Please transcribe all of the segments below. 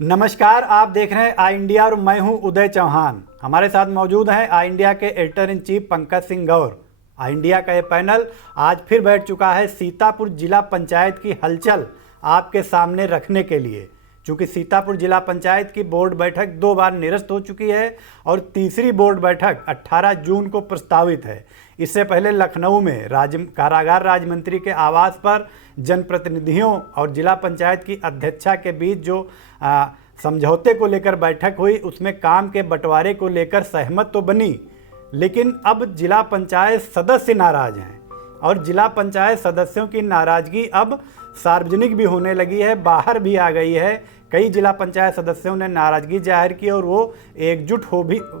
नमस्कार, आप देख रहे हैं आई इंडिया और मैं हूं उदय चौहान। हमारे साथ मौजूद हैं आई इंडिया के editor in chief Pankaj Singh Gaur. I India का ये पैनल आज फिर बैठ चुका है सीतापुर जिला पंचायत की हलचल आपके सामने रखने के लिए। चूँकि सीतापुर जिला पंचायत की बोर्ड बैठक 2 बार निरस्त हो चुकी है और तीसरी बोर्ड बैठक 18 जून को प्रस्तावित है। इससे पहले लखनऊ में कारागार राज्य मंत्री के आवास पर जनप्रतिनिधियों और जिला पंचायत की अध्यक्षा के बीच जो समझौते को लेकर बैठक हुई, उसमें काम के बंटवारे को लेकर सहमत तो बनी, लेकिन अब जिला पंचायत सदस्य नाराज हैं और जिला पंचायत सदस्यों की नाराजगी अब सार्वजनिक भी होने लगी है, बाहर भी आ गई है। कई जिला पंचायत सदस्यों ने नाराजगी जाहिर की और वो एकजुट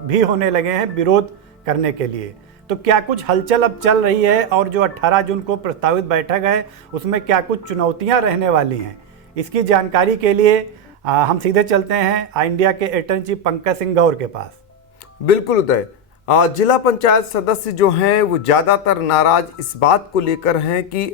भी होने लगे हैं विरोध करने के लिए। तो क्या कुछ हलचल अब चल रही है और जो 18 जून को प्रस्तावित बैठक है उसमें क्या कुछ चुनौतियां रहने वाली हैं, इसकी जानकारी के लिए हम सीधे चलते हैं आई इंडिया के editor in chief Pankaj Singh Gaur के पास। बिल्कुल उदय, जिला पंचायत सदस्य जो हैं वो ज़्यादातर नाराज इस बात को लेकर हैं कि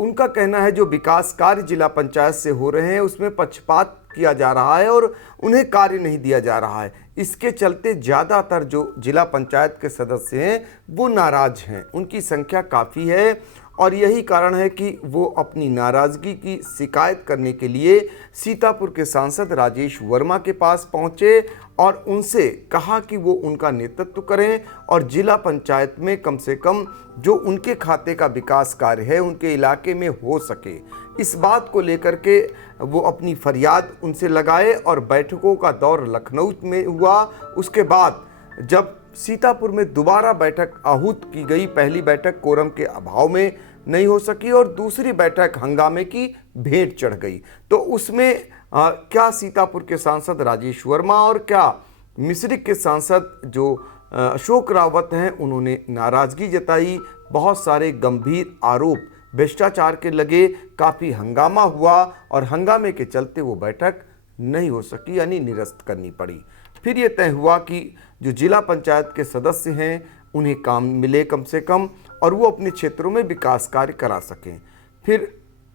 उनका कहना है जो विकास कार्य जिला पंचायत से हो रहे हैं उसमें पक्षपात किया जा रहा है और उन्हें कार्य नहीं दिया जा रहा है। इसके चलते ज़्यादातर जो जिला पंचायत के सदस्य हैं वो नाराज हैं, उनकी संख्या काफ़ी है और यही कारण है कि वो अपनी नाराज़गी की शिकायत करने के लिए सीतापुर के सांसद राजेश वर्मा के पास पहुंचे और उनसे कहा कि वो उनका नेतृत्व करें और जिला पंचायत में कम से कम जो उनके खाते का विकास कार्य है उनके इलाके में हो सके। इस बात को लेकर के वो अपनी फरियाद उनसे लगाए और बैठकों का दौर लखनऊ में हुआ। उसके बाद जब सीतापुर में दोबारा बैठक आहूत की गई, पहली बैठक कोरम के अभाव में नहीं हो सकी और दूसरी बैठक हंगामे की भेंट चढ़ गई। तो उसमें क्या सीतापुर के सांसद राजेश वर्मा और क्या मिश्रिख के सांसद जो अशोक रावत हैं उन्होंने नाराज़गी जताई। बहुत सारे गंभीर आरोप भ्रष्टाचार के लगे, काफ़ी हंगामा हुआ और हंगामे के चलते वो बैठक नहीं हो सकी, यानी निरस्त करनी पड़ी। फिर ये तय हुआ कि जो जिला पंचायत के सदस्य हैं उन्हें काम मिले कम से कम और वो अपने क्षेत्रों में विकास कार्य करा सकें। फिर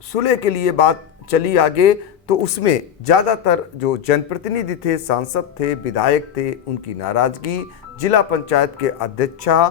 सुलह के लिए बात चली आगे, तो उसमें ज़्यादातर जो जनप्रतिनिधि थे, सांसद थे, विधायक थे, उनकी नाराज़गी जिला पंचायत के अध्यक्षा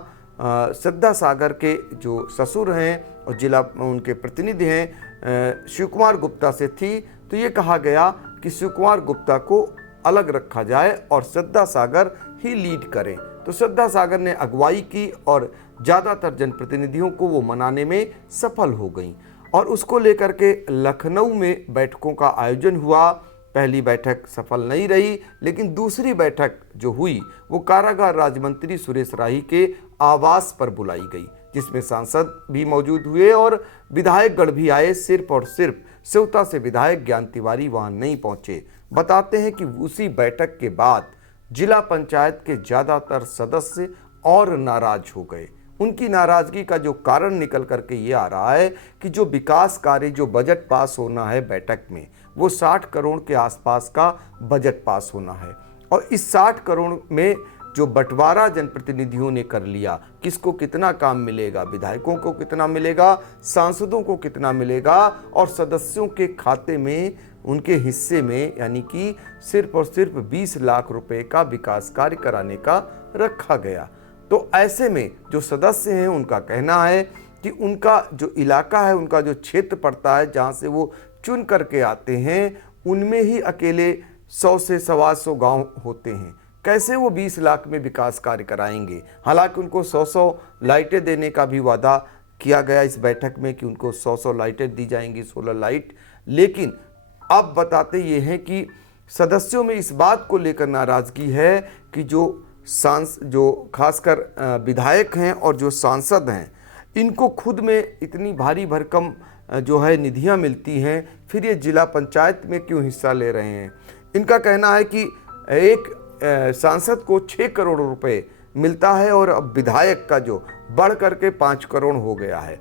श्रद्धा सागर के जो ससुर हैं और जिला उनके प्रतिनिधि हैं शिव कुमार गुप्ता से थी। तो ये कहा गया कि शिव कुमार गुप्ता को अलग रखा जाए और श्रद्धा सागर ही लीड करें। तो श्रद्धा सागर ने अगुवाई की और ज़्यादातर जनप्रतिनिधियों को वो मनाने में सफल हो गई और उसको लेकर के लखनऊ में बैठकों का आयोजन हुआ। पहली बैठक सफल नहीं रही, लेकिन दूसरी बैठक जो हुई वो कारागार राज्य मंत्री सुरेश राही के आवास पर बुलाई गई, जिसमें सांसद भी मौजूद हुए और विधायकगण भी आए। सिर्फ और सिर्फ सेवता से विधायक ज्ञान तिवारी वहां नहीं पहुंचे। बताते हैं कि उसी बैठक के बाद जिला पंचायत के ज़्यादातर सदस्य और नाराज हो गए। उनकी नाराज़गी का जो कारण निकल करके ये आ रहा है कि जो विकास कार्य, जो बजट पास होना है बैठक में, वो 60 करोड़ के आसपास का बजट पास होना है और इस 60 करोड़ में जो बंटवारा जनप्रतिनिधियों ने कर लिया, किसको कितना काम मिलेगा, विधायकों को कितना मिलेगा, सांसदों को कितना मिलेगा और सदस्यों के खाते में उनके हिस्से में यानी कि सिर्फ और सिर्फ 20 लाख रुपए का विकास कार्य कराने का रखा गया। तो ऐसे में जो सदस्य हैं उनका कहना है कि उनका जो इलाका है, उनका जो क्षेत्र पड़ता है जहाँ से वो चुन करके आते हैं, उनमें ही अकेले 100 से 125 गाँव होते हैं। कैसे वो 20 लाख में विकास कार्य कराएंगे? हालांकि उनको 100 लाइटें देने का भी वादा किया गया इस बैठक में कि उनको 100 लाइटें दी जाएंगी, सोलर लाइट। लेकिन अब बताते ये हैं कि सदस्यों में इस बात को लेकर नाराज़गी है कि जो खासकर विधायक हैं और जो सांसद हैं, इनको खुद में इतनी भारी भरकम जो है निधियां मिलती हैं, फिर ये जिला पंचायत में क्यों हिस्सा ले रहे हैं? इनका कहना है कि एक सांसद को 6 करोड़ रुपए मिलता है और अब विधायक का जो बढ़ करके 5 करोड़ हो गया है,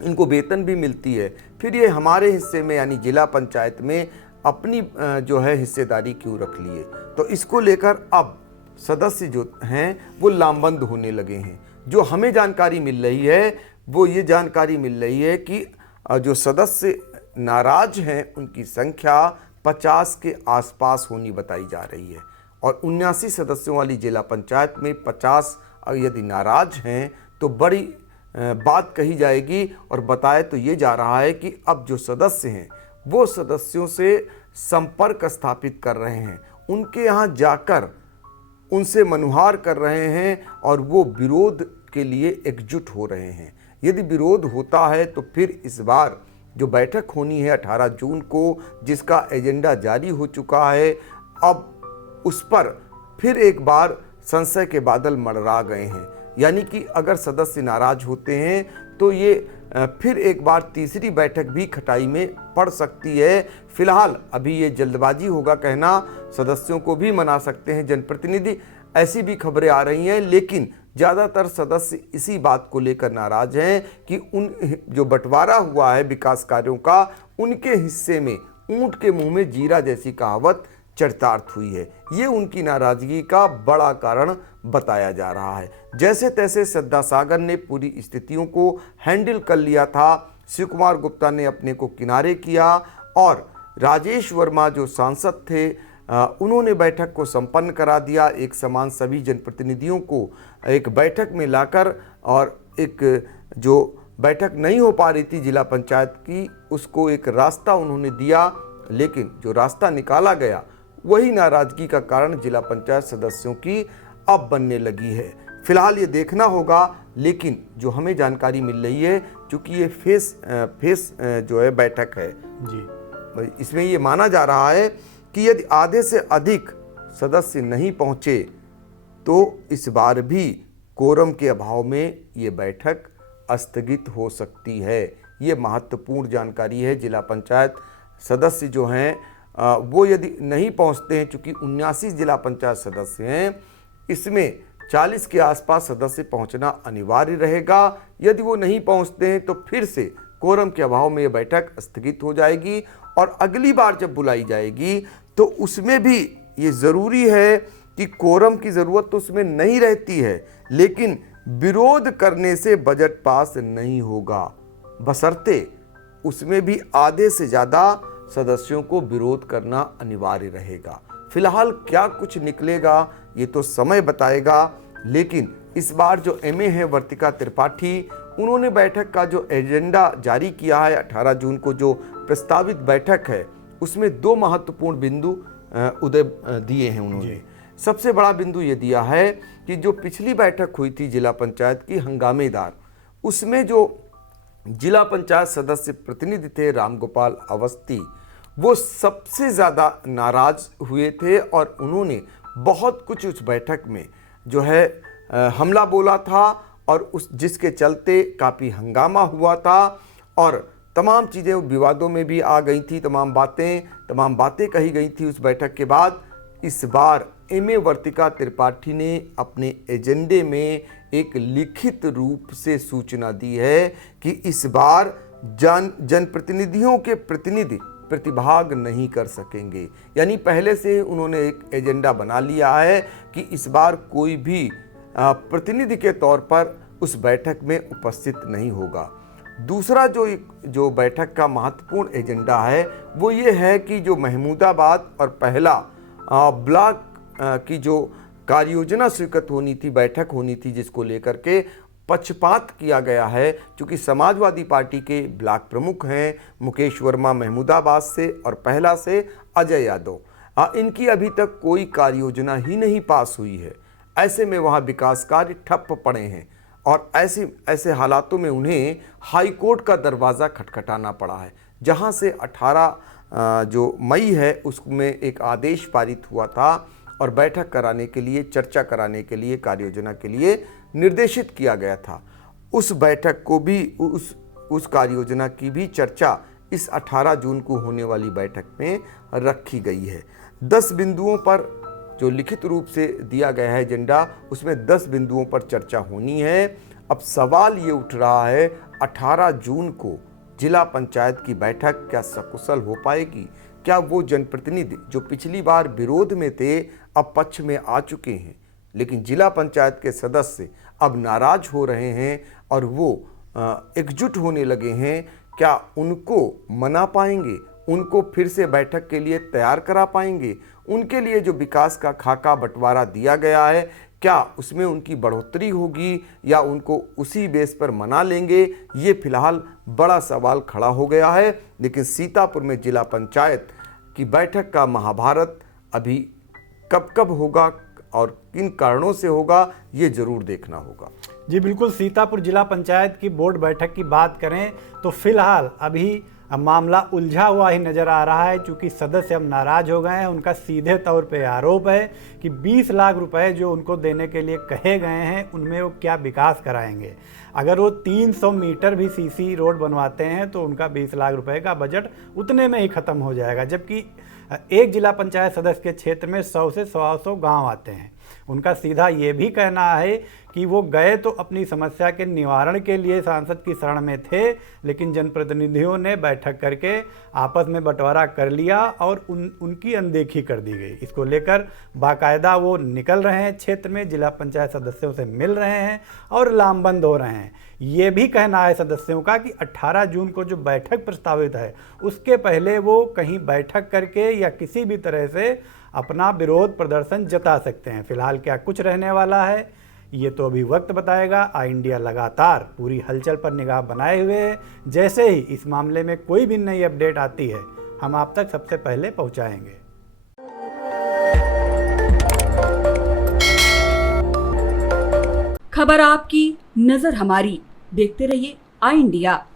इनको वेतन भी मिलती है। फिर ये हमारे हिस्से में यानी जिला पंचायत में अपनी जो है हिस्सेदारी क्यों रख लिए? तो इसको लेकर अब सदस्य जो हैं वो लामबंद होने लगे हैं। जो हमें जानकारी मिल रही है वो ये जानकारी मिल रही है कि जो सदस्य नाराज हैं उनकी संख्या 50 के आसपास होनी बताई जा रही है। और 79 सदस्यों वाली जिला पंचायत में 50 यदि नाराज हैं तो बड़ी बात कही जाएगी। और बताया तो ये जा रहा है कि अब जो सदस्य हैं वो सदस्यों से संपर्क स्थापित कर रहे हैं, उनके यहाँ जाकर उनसे मनुहार कर रहे हैं और वो विरोध के लिए एकजुट हो रहे हैं। यदि विरोध होता है तो फिर इस बार जो बैठक होनी है 18 जून को, जिसका एजेंडा जारी हो चुका है, अब उस पर फिर एक बार संशय के बादल मंडरा गए हैं। यानी कि अगर सदस्य नाराज होते हैं तो ये फिर एक बार तीसरी बैठक भी खटाई में पड़ सकती है। फिलहाल अभी ये जल्दबाजी होगा कहना, सदस्यों को भी मना सकते हैं जनप्रतिनिधि, ऐसी भी खबरें आ रही हैं। लेकिन ज़्यादातर सदस्य इसी बात को लेकर नाराज हैं कि उन जो बंटवारा हुआ है विकास कार्यों का, उनके हिस्से में ऊंट के मुंह में जीरा जैसी कहावत चरितार्थ हुई है। ये उनकी नाराजगी का बड़ा कारण बताया जा रहा है। जैसे तैसे श्रद्धा सागर ने पूरी स्थितियों को हैंडल कर लिया था। शिव कुमार गुप्ता ने अपने को किनारे किया और राजेश वर्मा जो सांसद थे उन्होंने बैठक को संपन्न करा दिया। एक समान सभी जनप्रतिनिधियों को एक बैठक में लाकर, और एक जो बैठक नहीं हो पा रही थी जिला पंचायत की, उसको एक रास्ता उन्होंने दिया। लेकिन जो रास्ता निकाला गया वही नाराजगी का कारण जिला पंचायत सदस्यों की अब बनने लगी है। फिलहाल ये देखना होगा। लेकिन जो हमें जानकारी मिल रही है, चूंकि ये फेस जो है बैठक है जी, इसमें ये माना जा रहा है कि यदि आधे से अधिक सदस्य नहीं पहुंचे तो इस बार भी कोरम के अभाव में ये बैठक स्थगित हो सकती है। ये महत्वपूर्ण जानकारी है। जिला पंचायत सदस्य जो हैं वो यदि नहीं पहुंचते हैं, चूंकि 79 जिला पंचायत सदस्य हैं, इसमें 40 के आसपास सदस्य पहुंचना अनिवार्य रहेगा। यदि वो नहीं पहुंचते हैं तो फिर से कोरम के अभाव में ये बैठक स्थगित हो जाएगी। और अगली बार जब बुलाई जाएगी तो उसमें भी ये ज़रूरी है कि कोरम की ज़रूरत तो उसमें नहीं रहती है, लेकिन विरोध करने से बजट पास नहीं होगा, बशर्ते उसमें भी आधे से ज़्यादा सदस्यों को विरोध करना अनिवार्य रहेगा। फिलहाल क्या कुछ निकलेगा ये तो समय बताएगा। लेकिन इस बार जो एमए है वर्तिका त्रिपाठी, उन्होंने बैठक का जो एजेंडा जारी किया है 18 जून को जो प्रस्तावित बैठक है, उसमें 2 महत्वपूर्ण बिंदु उदय दिए हैं उन्होंने। सबसे बड़ा बिंदु ये दिया है कि जो पिछली बैठक हुई थी जिला पंचायत की हंगामेदार, उसमें जो जिला पंचायत सदस्य प्रतिनिधि थे रामगोपाल अवस्थी, वो सबसे ज़्यादा नाराज हुए थे और उन्होंने बहुत कुछ उस बैठक में जो है हमला बोला था और उस जिसके चलते काफ़ी हंगामा हुआ था और तमाम चीज़ें विवादों में भी आ गई थी। तमाम बातें कही गई थी उस बैठक के बाद। इस बार एमए वर्तिका त्रिपाठी ने अपने एजेंडे में एक लिखित रूप से सूचना दी है कि इस बार जनप्रतिनिधियों के प्रतिनिधि प्रतिभाग नहीं कर सकेंगे। यानी पहले से उन्होंने एक एजेंडा बना लिया है कि इस बार कोई भी प्रतिनिधि के तौर पर उस बैठक में उपस्थित नहीं होगा। दूसरा जो बैठक का महत्वपूर्ण एजेंडा है वो ये है कि जो महमूदाबाद और पहला ब्लॉक की जो कार्य योजना स्वीकृत होनी थी, बैठक होनी थी, जिसको लेकर के पक्षपात किया गया है। क्योंकि समाजवादी पार्टी के ब्लॉक प्रमुख हैं मुकेश वर्मा महमूदाबाद से और पहला से अजय यादव, इनकी अभी तक कोई कार्य योजना ही नहीं पास हुई है। ऐसे में वहाँ विकास कार्य ठप पड़े हैं और ऐसे हालातों में उन्हें हाई कोर्ट का दरवाज़ा खटखटाना पड़ा है, जहाँ से 18 जो मई है उसमें एक आदेश पारित हुआ था और बैठक कराने के लिए, चर्चा कराने के लिए, कार्य योजना के लिए निर्देशित किया गया था। उस बैठक को भी, उस कार्य योजना की भी चर्चा इस 18 जून को होने वाली बैठक में रखी गई है। 10 बिंदुओं पर जो लिखित रूप से दिया गया है एजेंडा, उसमें 10 बिंदुओं पर चर्चा होनी है। अब सवाल ये उठ रहा है 18 जून को जिला पंचायत की बैठक क्या सकुशल हो पाएगी? क्या वो जनप्रतिनिधि जो पिछली बार विरोध में थे अब पक्ष में आ चुके हैं, लेकिन जिला पंचायत के सदस्य अब नाराज हो रहे हैं और वो एकजुट होने लगे हैं, क्या उनको मना पाएंगे, उनको फिर से बैठक के लिए तैयार करा पाएंगे? उनके लिए जो विकास का खाका बंटवारा दिया गया है, क्या उसमें उनकी बढ़ोतरी होगी या उनको उसी बेस पर मना लेंगे? ये फिलहाल बड़ा सवाल खड़ा हो गया है। लेकिन सीतापुर में जिला पंचायत की बैठक का महाभारत अभी कब कब होगा और किन कारणों से होगा, ये जरूर देखना होगा। जी बिल्कुल, सीतापुर जिला पंचायत की बोर्ड बैठक की बात करें तो फिलहाल अभी मामला उलझा हुआ ही नज़र आ रहा है, क्योंकि सदस्य अब नाराज हो गए हैं। उनका सीधे तौर पे आरोप है कि 20 लाख रुपए जो उनको देने के लिए कहे गए हैं, उनमें वो क्या विकास कराएंगे। अगर वो 300 मीटर भी सीसी रोड बनवाते हैं तो उनका 20 लाख रुपए का बजट उतने में ही ख़त्म हो जाएगा, जबकि एक जिला पंचायत सदस्य के क्षेत्र में 100 से 125 गाँव आते हैं। उनका सीधा ये भी कहना है कि वो गए तो अपनी समस्या के निवारण के लिए सांसद की शरण में थे, लेकिन जनप्रतिनिधियों ने बैठक करके आपस में बंटवारा कर लिया और उनकी अनदेखी कर दी गई। इसको लेकर बाकायदा वो निकल रहे हैं, क्षेत्र में जिला पंचायत सदस्यों से मिल रहे हैं और लामबंद हो रहे हैं। ये भी कहना है सदस्यों का कि 18 जून को जो बैठक प्रस्तावित है, उसके पहले वो कहीं बैठक करके या किसी भी तरह से अपना विरोध प्रदर्शन जता सकते हैं। फिलहाल क्या कुछ रहने वाला है, ये तो अभी वक्त बताएगा। आई इंडिया लगातार पूरी हलचल पर निगाह बनाए हुए है। जैसे ही इस मामले में कोई भी नई अपडेट आती है, हम आप तक सबसे पहले पहुंचाएंगे। खबर आपकी, नजर हमारी। देखते रहिए आई इंडिया।